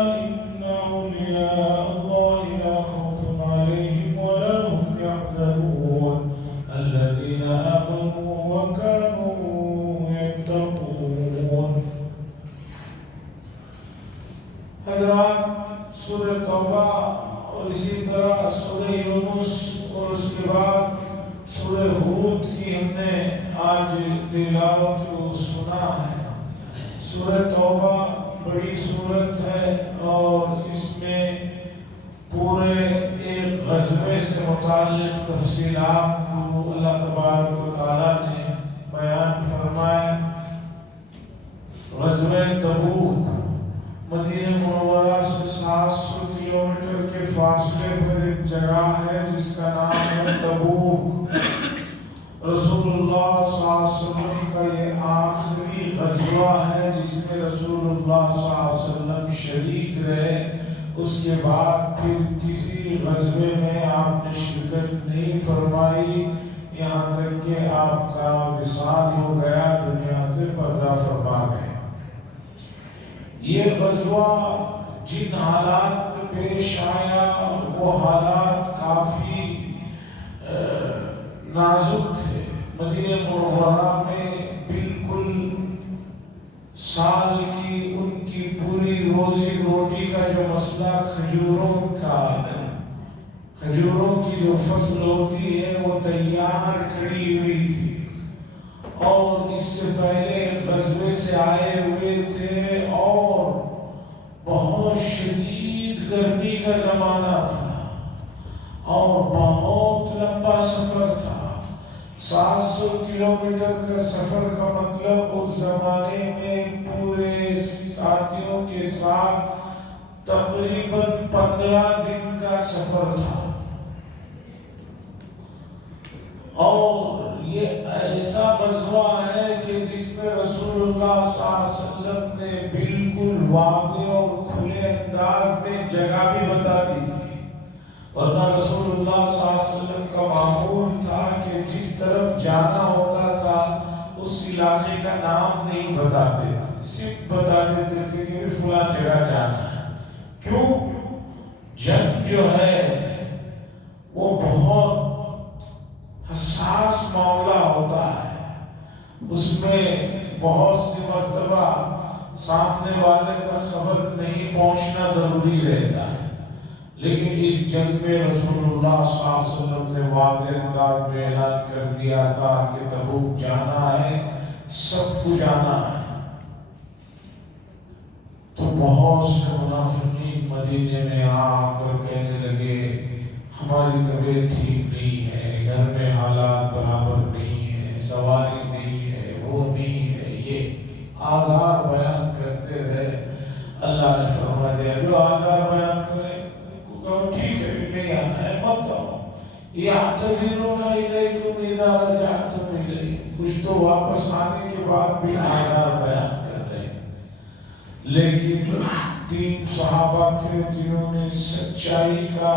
إن أولياء الله لا خوف عليهم ولا هم يحزنون الذين آمنوا وكانوا يتقون. حضرات، سورہ توبہ اور اسی طرح سورہ یونس اور اس کے بعد سورہ ہود کی ہم نے آج تلاوت سنا ہے. سورہ توبہ بڑی سورت ہے اور اس میں پورے ایک غزوے سے متعلق تفصیلات کو اللہ تبارک و تعالیٰ نے بیان فرمائے. غزوہ تبوک مدینہ منورہ سے 700 کلومیٹر کے فاصلے پر ایک جگہ ہے جس کا نام ہے تبوک. رسول اللہ صلی اللہ علیہ وسلم کا یہ آخری غزوہ ہے جس میں رسول اللہ صلی اللہ علیہ وسلم شریک رہے. اس کے بعد پھر کسی غزوے میں آپ نے شرکت نہیں فرمائی یہاں تک کہ آپ کا وصال ہو گیا، دنیا سے پردہ فرما گئے. یہ غزوہ جن حالات میں پیش آیا وہ حالات کافی نازک تھے. مدینہ منورہ میں بالکل سال کی ان کی پوری روزی روٹی کا جو مسئلہ کھجوروں کی جو فصل ہوتی ہے وہ تیار کھڑی ہوئی تھی اور اس سے پہلے غزوے سے آئے ہوئے تھے اور بہت شدید گرمی کا زمانہ تھا اور بہت لمبا سفر تھا. 700 کلومیٹر کا سفر کا مطلب اس زمانے میں پورے ساتھیوں کے ساتھ تقریباً 15 دن کا سفر تھا. اور یہ ایسا غزوہ ہے کہ جس میں رسول اللہ صلی اللہ علیہ وسلم نے بالکل واضح اور کھلے انداز میں جگہ بھی بتا دی تھی. ورنہ رسول اللہ صلی اللہ علیہ وسلم کا معمول تھا کہ جس طرف جانا ہوتا تھا اس علاقے کا نام نہیں بتاتے تھے، صرف بتا دیتے تھے کہ فلاں جگہ جانا ہے. کیوں؟ جنگ جو ہے وہ بہت حساس معاملہ ہوتا ہے. اس میں بہت سی مرتبہ سامنے والے تک خبر نہیں پہنچنا ضروری رہتا ہے. لیکن اس جنگ میں رسول اللہ صلی اللہ علیہ وسلم نے واضح انداز میں اعلان کر دیا تھا کہ تبوک جانا ہے، سب کو جانا ہے. تو بہت سے منافقین مدینے میں آ کر کہنے لگے ہماری طبیعت ٹھیک نہیں ہے، گھر میں حالات برابر نہیں ہے، سواری نہیں ہے، وہ نہیں ہے، یہ آزار بیان کرتے رہے. اللہ نے فرما دیا جو آزار بیان کرے ٹھیک ہے نہیں آنا ہے مت آؤ. یعتذرون الیکم اذا رجعتم الیہ، کچھ تو واپس آنے کے بعد بھی آزار بیان کر رہے ہیں. لیکن 3 صحابہ تھے جنہوں نے سچائی کا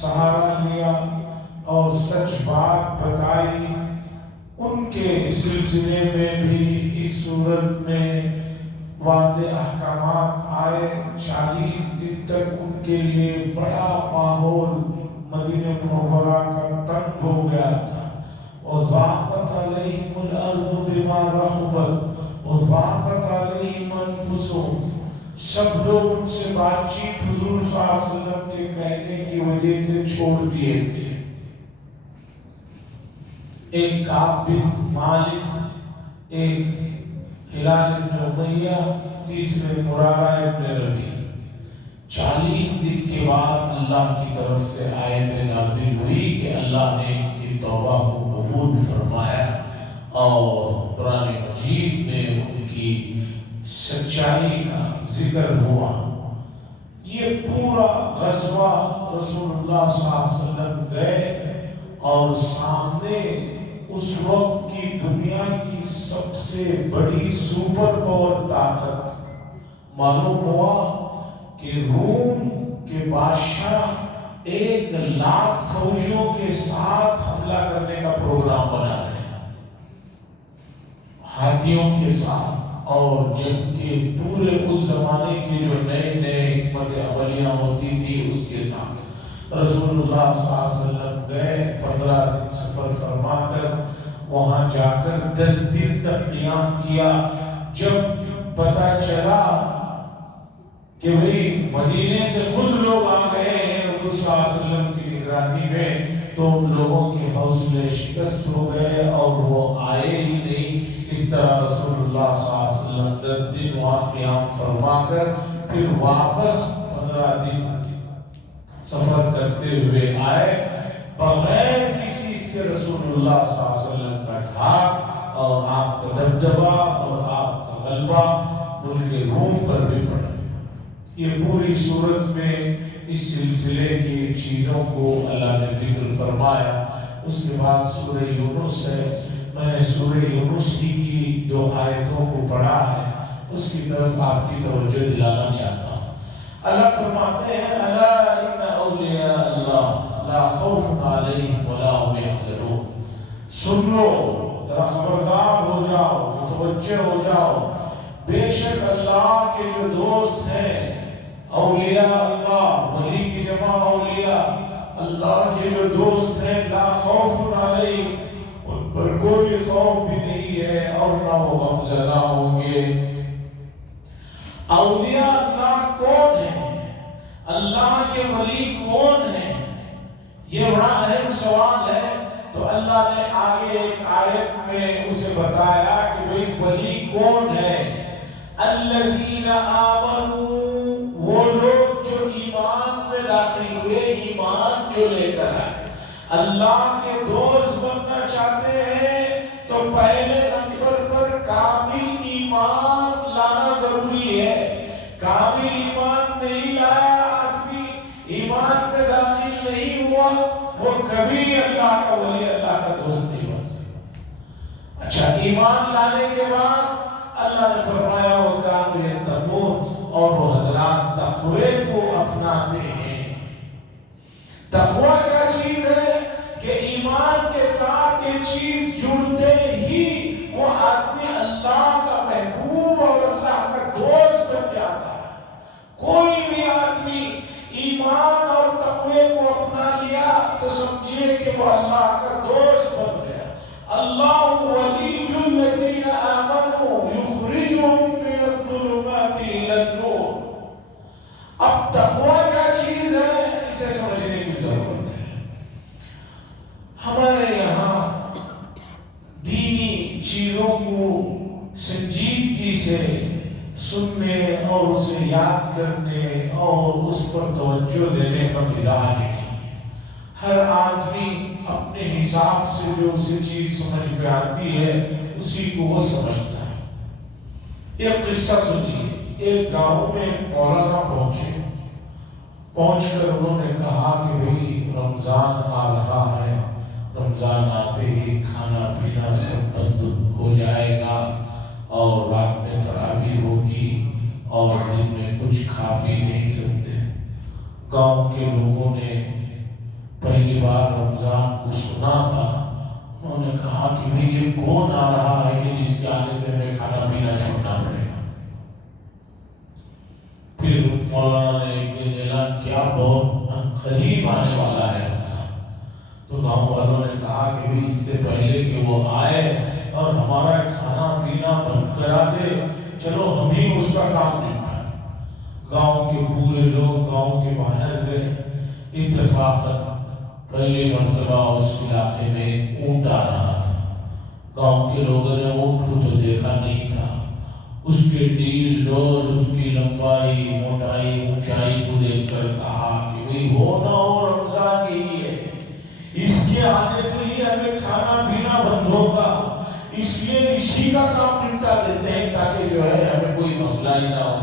سہارا لیا اور سچ بات بتائی. ان کے سلسلے میں بھی اس صورت میں واضح احکامات آئے. 40 دن تک ان کے لیے بڑا ماحول مدینہ منورہ کا تنگ ہو گیا تھا. وَضَاقَتْ عَلَيْهِمُ الْأَرْضُ بِمَا رَحُبَتْ وَضَاقَتْ عَلَيْهِمْ أَنفُسُهُمْ. سب لوگ ان سے بات چیت حضور صلی اللہ علیہ وسلم کے کہنے کی وجہ سے چھوڑ دیے تھے. ایک کعب بن مالک، ایک ہلال بن امیہ، تیسرے مرارہ ابن ربیع. 40 دن کے بعد اللہ کی طرف سے آیت نازل ہوئی کہ اللہ نے ان کی توبہ کو قبول فرمایا اور قرآن مجید میں ان کی سچائی کا ذکر ہوا. یہ پورا غزوہ رسول اللہ صلی اللہ علیہ وسلم گئے اور سامنے اس وقت کی دنیا کی سب سے بڑی سپر پاور طاقت معلوم ہوا کہ روم کے بادشاہ 1,00,000 فوجیوں کے ساتھ حملہ کرنے کا پروگرام بنا رہے ہیں، ہاتھیوں کے ساتھ. اور جب کہ پورے اس زمانے کے جو نئے نئے اس کے ساتھ رسول اللہ صلی اللہ علیہ وسلم گئے 15 دن سفر فرما کر وہاں جا کر 10 دن تک قیام کیا. جب پتہ چلا کہ بھئی مدینے سے خود لوگ آ گئے ہیں حضور صلی اللہ علیہ وسلم کی نگرانی میں، تو ان لوگوں کے حوصلے شکست ہو گئے اور وہ آئے ہی نہیں. اس طرح رسول اللہ صلی اللہ علیہ وسلم 10 دن وہاں قیام فرما کر پھر واپس 15 دن سفر کرتے ہوئے آئے بغیر کسی سے رسول اللہ صلی اللہ علیہ وسلم کا ڈھاک اور آپ کا دبدبا اور آپ کا غلبہ ملک روم پر بھی پڑا. یہ پوری صورت میں اس سلسلے کی چیزوں کو اللہ نے ذکر فرمایا. اس کے بعد سورہ یونس ہے. میں نے سورہ یونس کی 2 آیتوں کو پڑھا ہے، اس کی طرف آپ کی توجہ دلانا چاہتا ہوں. اللہ فرماتے ہیں الا ان اولیاء اللہ لا خوف علیہم ولا هم يحزنون. سن لو، ذرا خبردار ہو جاؤ، متوجہ ہو جاؤ، بے شک اللہ کے جو دوست ہیں، اولیاء اللہ، ولی کی جمع اولیاء، اللہ کے جو دوست ہیں، لا خوف علیہم، ان پر کوئی خوف بھی نہیں ہے اور نہ وہ غم زدہ ہوں گے. اولیاء اللہ کون ہیں؟ اللہ کے ولی کون ہیں؟ یہ بڑا اہم سوال ہے. تو اللہ نے آگے ایک آیت میں اسے بتایا کہ بھئی ولی کون ہے. الذین آمنوا، وہ لوگ جو ایمان میں داخل ہوئے، ایمان جو لے کر آئے. اللہ کے دوست بننا چاہتے ہیں تو پہلے نمبر پر کامل ایمان لانا ضروری ہے. کامل ایمان نہیں لایا آدمی، ایمان میں داخل نہیں ہوا، وہ کبھی اللہ کا ولی، اللہ کا دوست نہیں بن سکتا. اچھا، ایمان لانے کے بعد اللہ نے فرمایا وَكَانُوا يَتَّقُونَ، اور وہ حضرات تقوی کو اپناتے ہیں. تقوی کیا چیز ہے کہ ایمان کے ساتھ یہ چیز جڑتے ہی وہ آدمی اللہ کا محبوب اور اللہ کا دوست بن جاتا ہے. کوئی بھی آدمی ایمان اور تقوی کو اپنا لیا تو سمجھیے کہ وہ اللہ کا دوست بن گیا. اللہ ولی الذین آمنوا یخرجهم من الظلمات الی النور. اب تقوی کیا چیز ہے اسے سمجھنے کی ضرورت ہے. ہمارے یہاں دینی چیزوں کو سنجیدگی سے سننے اور اسے یاد کرنے اور اس پر توجہ دینے کا مزاج نہیں. ہر آدمی اپنے حساب سے جو اسے چیز سمجھ میں آتی ہے اسی کو وہ سمجھتا ہے. ایک قصہ سنیے. ایک گاؤں میں مولانا پہنچ کر انہوں نے کہا کہ بھئی رمضان آ رہا ہے، رمضان آتے ہی کھانا پینا سب بند ہو جائے گا اور رات میں تراویح ہوگی اور دن میں کچھ کھا پی نہیں سکتے. گاؤں کے لوگوں نے پہلی بار رمضان کو سنا تھا. انہوں نے کہا کہ بھئی یہ کون آ رہا ہے کہ جس کے آنے سے ہمیں کھانا پینا چھوڑنا پڑے گا. پھر مولانا نے ایک دن اعلان کیا بہت قریب آنے والا ہے رمضان. تو گاؤں والوں نے کہا کہ بھئی اس سے پہلے کہ وہ آئے اور ہمارا کھانا پینا بند کرا دے، چلو ہم ہی اس کا کام نپٹا دیں. گاؤں کے پورے لوگ گاؤں کے باہر گئے. اتفاقاً پہلی مرتبہ اس علاقے میں اونٹ آ رہا تھا. گاؤں کے لوگوں نے اونٹ کو تو دیکھا نہیں تھا. اس کے ڈیل ڈول، اس کی لمبائی، موٹائی، اونچائی کو دیکھ کر کہا کہ بھئی ہو نہ ہو رمضان یہی ہے، اس کے آنے سے ہی ہمیں کھانا پینا بند ہوگا، اس لیے اسی کا کام نمٹا دیتے ہیں تاکہ جو ہے ہمیں کوئی مسئلہ ہی نہ ہو.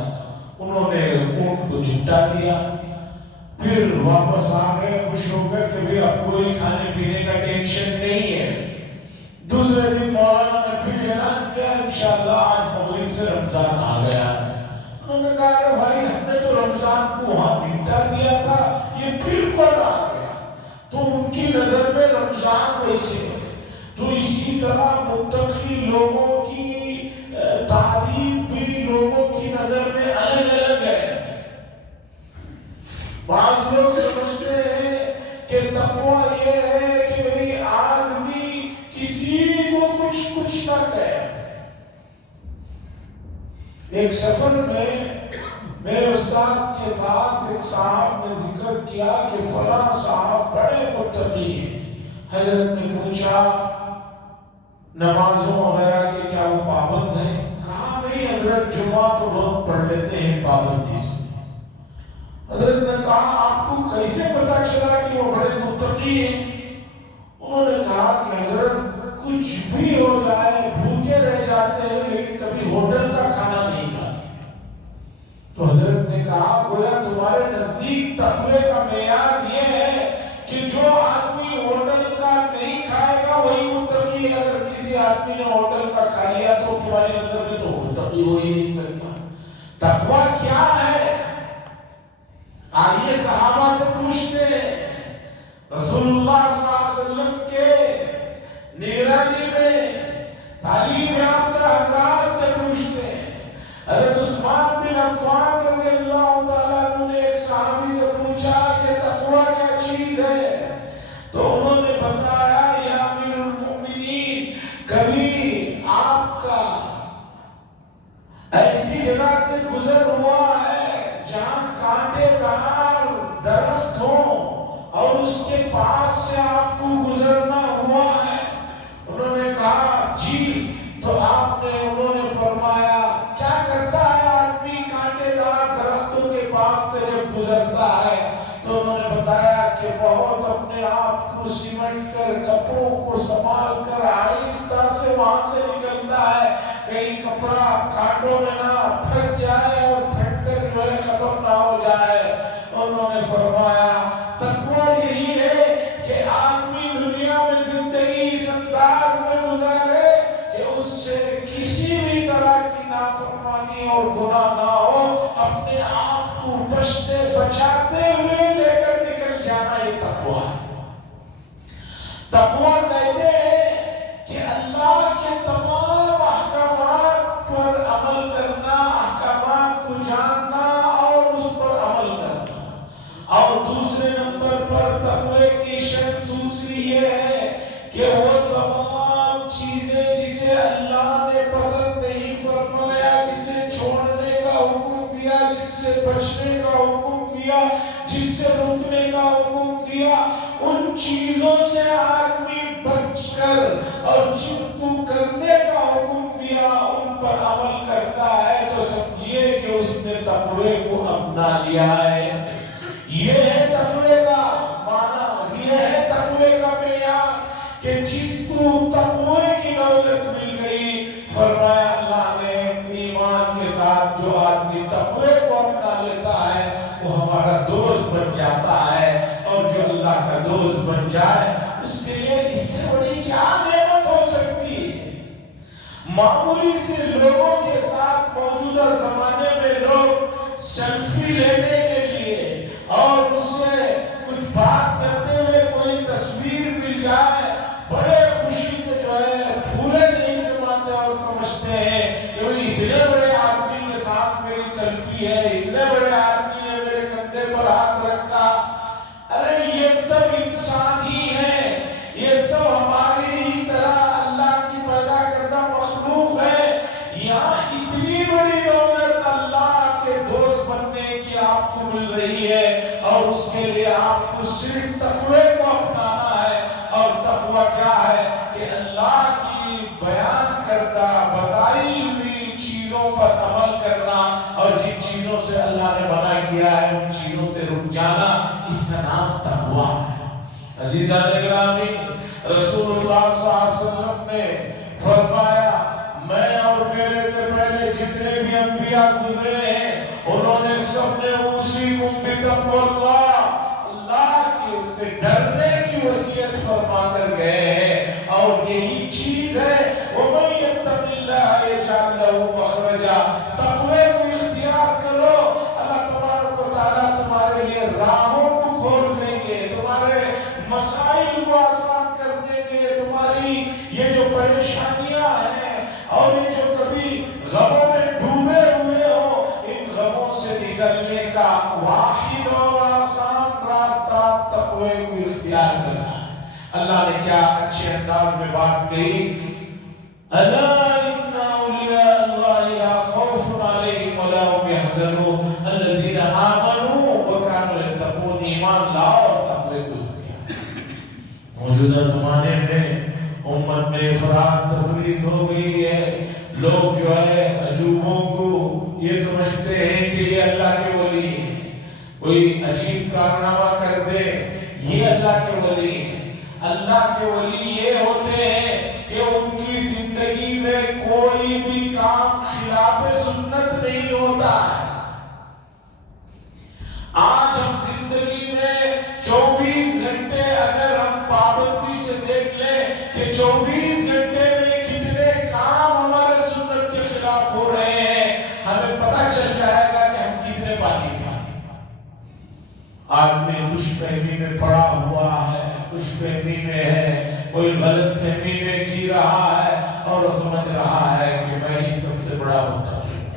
انہوں نے اونٹ کو نمٹا دیا. پھر واپس آ گئے خوش ہو کر کہ بھئی اب کوئی کھانے پینے کا ٹینشن نہیں ہے. دوسرے دن مولانا نے پھر اعلان کیا انشاءاللہ آج مغرب سے رمضان آ گیا ہے. انہوں نے کہا کہ بھائی ہم نے تو رمضان کو وہاں نمٹا دیا تھا، یہ پھر کون آ گیا؟ تو ان کی نظر میں رمضان ویسے ہے. تو اسی طرح متقی لوگوں کی تعریف بھی لوگوں کی نظر میں الگ الگ ہے. بعض لوگ تقویٰ یہ ہے کہ بھئی آدمی کسی کو کچھ نہ کہے۔ ایک سفر میں میرے استاد کے ساتھ ایک صاحب نے ذکر کیا کہ فلاں صاحب بڑے متقی ہیں۔ حضرت نے پوچھا نمازوں وغیرہ کے کیا وہ پابند ہیں؟ کہا نہیں حضرت، جمعہ تو بہت پڑھ لیتے ہیں پابندی سے۔ حضرت نے کہا آپ کو کیسے پتا چلا کہ وہ بڑے متقی ہیں؟ انہوں نے کہا کہ حضرت کچھ بھی ہو جائے بھوکے رہ جاتے ہیں لیکن کبھی ہوٹل کا کھانا نہیں کھاتے۔ تو حضرت نے کہا گویا تمہارے نزدیک تقوی کا معیار یہ ہے کہ جو آدمی ہوٹل کا نہیں کھائے گا وہی متقی ہے۔ اگر کسی آدمی نے ہوٹل کا کھا لیا تو تمہاری نظر میں تو متقی ہو ہی نہیں سکتا۔ تقوی کیا ہے؟ آئیے صحابہ سے پوچھتے ہیں، رسول اللہ صلی اللہ علیہ وسلم کے نگرانی میں تعلیم یافتہ حضرات سے پوچھتے ہیں۔ حضرت عثمان بن عفان رضی اللہ تعالیٰ عنہ نے ایک صحابی سے پوچھا کہ تقوی کیا چیز ہے؟ تو انہوں نے بتایا یا امیر المؤمنین، کبھی آپ کا ایسی جگہ سے گزر ہوا ہے جہاں کانٹے دار درخت ہوں اور اس کے پاس سے آپ کو گزرنا ہوا ہے؟ انہوں نے کہا جی۔ تو انہوں نے فرمایا کیا کرتا ہے آدمی کانٹے دار درختوں کے پاس سے جب گزرتا ہے؟ تو انہوں نے بتایا کہ بہت اپنے آپ کو سمٹ کر کپڑوں کو سنبھال کر آہستہ سے وہاں سے نکلتا ہے، کہیں کپڑا کانٹوں میں نہ پھنس جائے اور پھٹ کر جو ہے ختم نہ ہو جائے۔ انہوں نے فرمایا تقویٰ یہی ہے کہ آدمی دنیا میں زندگی اس انداز میں گزارے کہ اس سے کسی بھی طرح کی نافرمانی اور گناہ نہ ہو، اپنے آپ کو بچاتے ہوئے لے کر نکل جانا، یہ تقویٰ ہے۔ تقویٰ کہتے ہیں کہ اللہ کے تمام احکامات پر عمل کرنا، احکامات کو جاننا اور اس پر عمل کرنا۔ اور دوسرے نمبر پر تقوی کی شرط دوسری یہ ہے کہ وہ تمام چیزیں جسے اللہ نے پسند نہیں فرمایا، جسے چھوڑنے کا حکم دیا، جس سے بچنے کا حکم دیا، جس سے رکنے کا حکم دیا، ان چیزوں سے آدمی بچ کر اور جن کو کرنے کا حکم دیا ان پر عمل کرتا ہے تو سمجھیے کہ اس نے تقوی کو اپنا لیا ہے۔ یہ ہے تقوی کا معنی، یہ ہے تقوی کا معیار کہ جس کو تقوی کی دولت مل گئی، فرمایا اللہ نے ایمان کے ساتھ جو آدمی تقوی کو اپنا لیتا ہے وہ ہمارا دوست بن جاتا ہے، اور جو اللہ کا دوست بن جائے اس کے لیے اس سے بڑی کیا نعمت ہو سکتی ہے۔ معمولی سے لوگوں کے ساتھ موجودہ زمانے میں لوگ سیلفی لینے کے لیے اور اس سے کچھ بات کرتے ہوئے کوئی تصویر مل جائے بڑے خوشی سے جو ہے پھولے نہیں سماتے اور سمجھتے ہیں کہ اتنے بڑے آدمی کے ساتھ میری سیلفی ہے، اتنے بڑے آدمی نے میرے کندھے پر ہاتھ رکھا۔ ارے یہ سب انسان ہی ہیں، یہ سب ہماری ہی طرح اللہ کی پیدا کردہ مخلوق ہے۔ یہاں اتنی بڑی دولت اللہ کے دوست بننے کی آپ کو مل رہی ہے اور اس کے لیے آپ کو صرف تقوی کو اپنانا ہے۔ اور تقوی کیا ہے کہ اللہ کی بیان کردہ بتائی ہوئی چیزوں پر عمل کرنا اور جن چیزوں سے اللہ نے منع کیا ہے ان چیزوں سے رک جانا، اس کا نام تقوی ہے۔ عزیزان گرامی، رسول اللہ صلی اللہ علیہ وسلم نے فرمایا میں اور میرے سے پہلے جتنے بھی انبیاء گزرے ہیں انہوں نے سب نے اوصیکم بتقوی اللہ، اللہ کی سے ڈرنے کی وصیت فرما کر گئے ہیں، اور یہی چیز ہے وَمَن يَتَّقِ اللَّهَ يَجْعَلْ لَهُ مَخْرَجًا۔ تقوی کو اختیار کرو، اللہ تبارک و تعالیٰ تمہارے لیے راہوں کو کھول دیں گے، تمہارے مسائل کو آسان کر دیں گے، تمہاری یہ جو پریشانیاں ہیں اور یہ جو کبھی غموں میں ڈوبے ہوئے ہو ان غموں سے نکلنے کا واحد اور آسان راستہ تقوی کو اختیار اللہ نے کیا اچھے انداز میں بات کہی، الا ان اولیاء اللہ لا خوف علیہم ولا هم يحزنون الذین آمنوا وكانوا يتقون، ایمان لاؤ اور تقوی کو اختیار۔ موجودہ زمانے میں امت میں افراط تفریط ہو گئی ہے، لوگ جو ہے عجوبوں کو یہ سمجھتے ہیں کہ یہ اللہ کے ولی ہیں، کوئی عجیب کارنامہ کر دے یہ اللہ کے ولی ہیں۔ اللہ کے ولی یہ ہوتے ہیں کہ ان کی زندگی میں کوئی بھی کام خلاف سنت نہیں ہوتا ہے۔ آج ہم زندگی میں 24 گھنٹے اگر ہم پابندی سے دیکھ لیں کہ 24 گھنٹے میں کتنے کام ہمارے سنت کے خلاف ہو رہے ہیں، ہمیں پتہ چل جائے گا کہ ہم کتنے پانی پانی۔ آدمی خوش فہمی میں پڑا ہوا ہے، خوش فہمی میں ہے، کوئی غلط فہمی میں جی رہا ہے اور سمجھ رہا ہے کہ میں ہی سب سے بڑا متقی ہوں۔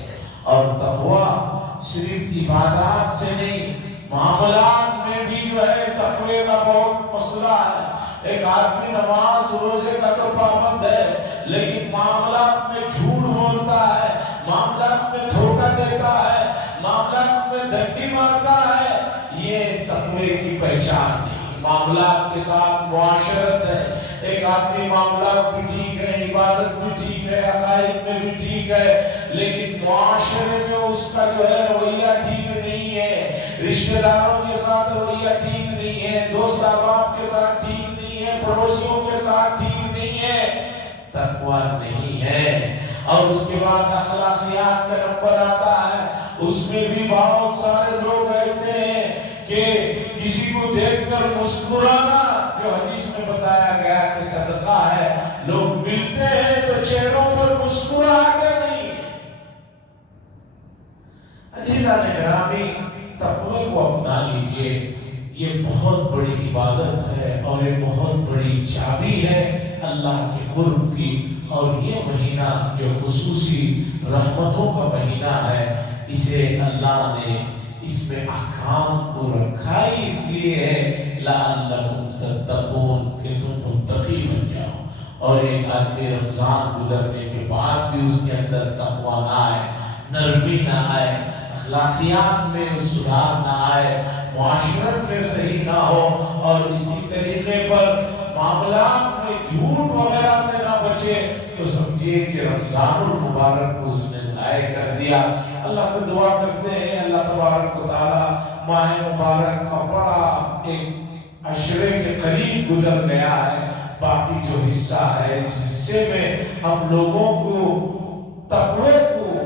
اور تقویٰ صرف عبادات سے نہیں، معاملات میں بھی جو ہے تقوی کا بہت مسئلہ ہے۔ ایک آدمی نماز روزے کا تو پابند ہے، لیکن معاملات میں جھوٹ بولتا ہے، معاملات میں دھوکہ دیتا ہے، معاملات میں ڈنڈی مارتا ہے، یہ تقوی کی پہچان نہیں۔ معاملات کے ساتھ معاشرت ہے، ایک آدمی معاملات بھی ٹھیک ہے، عبادت بھی ٹھیک ہے، عقائد میں بھی ٹھیک ہے، لیکن معاشرے میں اس کا جو ہے رویہ ٹھیک نہیں ہے، رشتہ داروں کے ساتھ رویہ ٹھیک نہیں ہے، دوست احباب کے ساتھ ٹھیک نہیں ہے، پڑوسیوں کے ساتھ ٹھیک نہیں ہے، تقویٰ نہیں ہے۔ اور اس کے بعد اخلاقیات کا نمبر آتا ہے، اس میں بھی بہت سارے لوگ ایسے ہیں کہ کسی کو دیکھ کر مسکرانا، جو حدیث میں بتایا گیا کہ صدقہ ہے، لوگ ملتے ہیں تو چہروں پر مسکراہٹ نہیں۔ عزیزان گرامی، تقوی کو اپنا لیجئے، یہ بہت بڑی عبادت ہے اور یہ بہت بڑی چابی ہے اللہ کے قرب کی۔ اور یہ مہینہ جو خصوصی رحمتوں کا مہینہ ہے، اسے اللہ نے اس میں احکام کو رکھا ہی اس لیے ہے لعلکم تتقون، کہ تم متقی بن جاؤ۔ اور ایک آدمی رمضان گزرنے کے بعد بھی اس کے اندر تقویٰ نہ آئے، نرمی نہ آئے، اخلاقیات میں سدھار نہ آئے، معاشرت میں صحیح نہ ہو، اور اسی طریقے پر معاملات میں جھوٹ وغیرہ سے نہ بچے، تو سمجھیے کہ رمضان المبارک کو اس نے ضائع کر دیا۔ اللہ سے دعا کرتے ہیں اللہ تبارک و تعالی ماہ مبارک کا بڑا ایک عشرے کے قریب گزر گیا ہے، باقی جو حصہ ہے اس حصے میں ہم لوگوں کو تقوی کو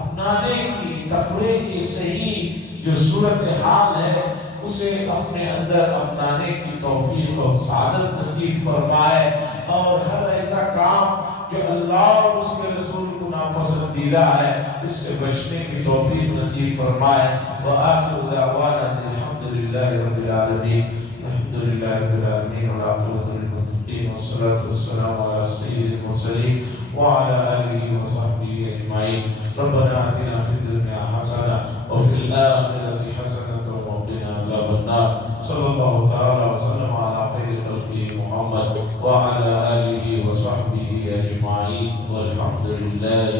اپنانے کی، تقوی کی صحیح جو صورتحال ہے اسے اپنے اندر اپنانے کی توفیق اور سعادت نصیب فرمائے، اور ہر ایسا کام جو اللہ اور اس کے رسول کو ناپسندیدہ ہے اس سے بچنے کی توفیق نصیب فرمائے۔ وآخر دعوانا الحمدللہ رب العالمین، الحمدللہ رب العالمین، والعاقبۃ للمتقین، والصلاة والسلام علی سید المرسلین وعلی آلہ وصحبہ اجمعین۔ ربنا آتنا فی الدنیا حسنہ وفی الآخرۃ حسنۃ وقنا عذاب النار۔ صلی اللہ تعالی وسلم علی خیر خلقہ محمد وعلی آلہ وصحبہ اجمعین، والحمد للہ